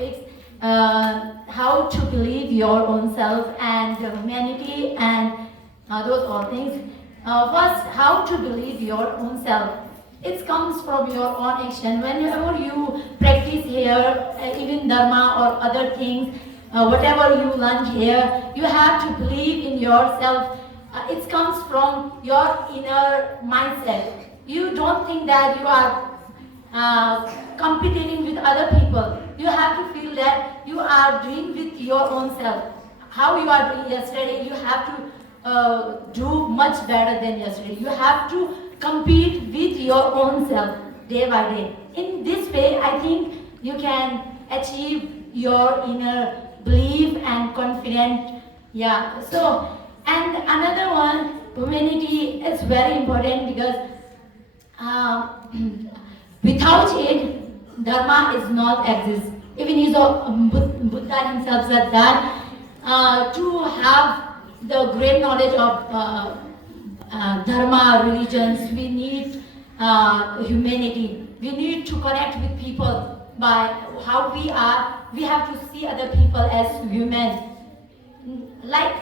topics, how to believe your own self and humanity and those all things. First, how to believe your own self. It comes from your own action. Whenever you practice here, even dharma or other things, whatever you learn here, you have to believe in yourself. It comes from your inner mindset. You don't think that you are competing with other people. You have to feel that you are doing with your own self. How you are doing yesterday, you have to do much better than yesterday. You have to compete with your own self day by day. In this way, I think you can achieve your inner belief and confidence. Yeah. So, and another one, humanity is very important because without it, dharma is not exist. Even Buddha himself said that to have the great knowledge of dharma, religions, we need humanity. We need to connect with people by how we are. We have to see other people as human. Like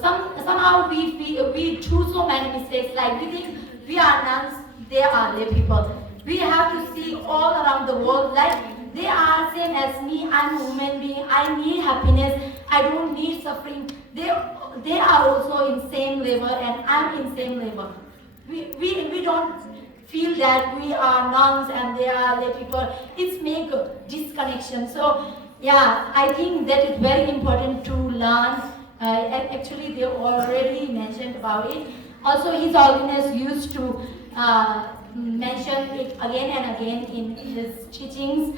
somehow we do so many mistakes. Like we think we are nuns, they are lay people. We have to see all around the world like they are same as me. I'm a human being. I need happiness. I don't need suffering. They are also in same level and I'm in same level. We don't feel that we are nuns and they are lay people. It's make a disconnection. So yeah, I think that is very important to learn. And actually, they already mentioned about it. Also, His Holiness used to mention it again and again in his teachings.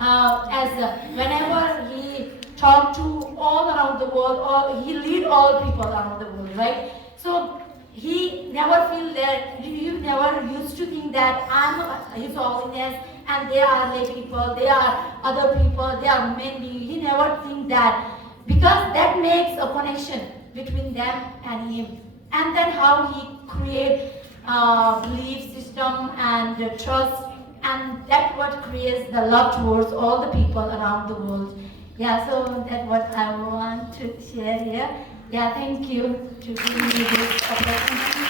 As whenever he talked to all around the world, or he lead all people around the world, right? So he never feel that you never used to think that I'm His Holiness and they are lay people, they are other people, they are men beings. He never think that. Because that makes a connection between them and him. And then how he create belief system and trust, and that's what creates the love towards all the people around the world. Yeah, so that's what I want to share here. Yeah, thank you to giving me this opportunity.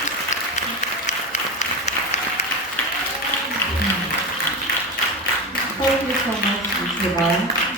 Thank you so much, Ms. Yvonne.